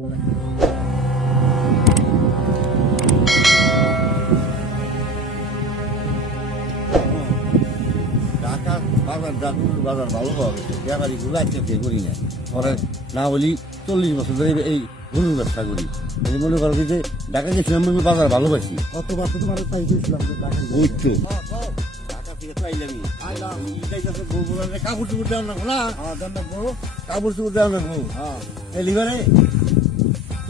ঢাকা বাজার ডাকুর বাজার ভালো পাওয়া ব্যাপারি গুলো আজকে করি না পরে না বলি চল্লিশ বছর ধরে এই গরুর ব্যবসা করি। এই মনে করো যে ঢাকা গেছিলাম আমি বাজার ভালোবাসি। কত বছর তোমার আইলামই। এইটাই যাচ্ছে বউ বলার কাপড় চুপড় দেওয়া না না? হ্যাঁ কাপড় চুপড় দেওয়া না বউ। হ্যাঁ। এই লিভারে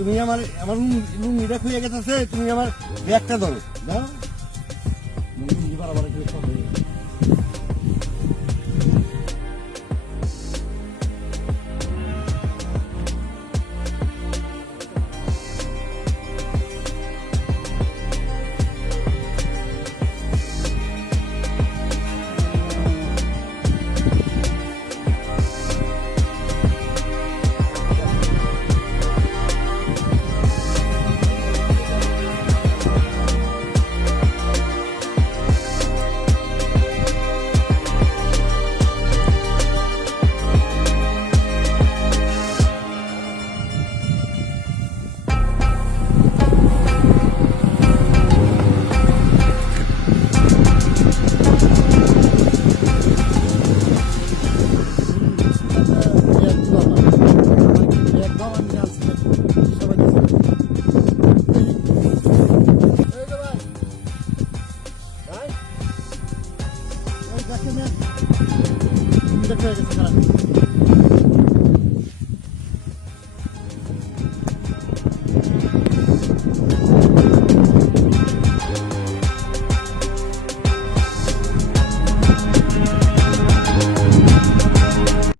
তুমি আমার আমার লুঙ্গিটা খুঁজে গেছে তুমি আমার ব্যাগটা ধরো। দাও। 看见没有你在这里就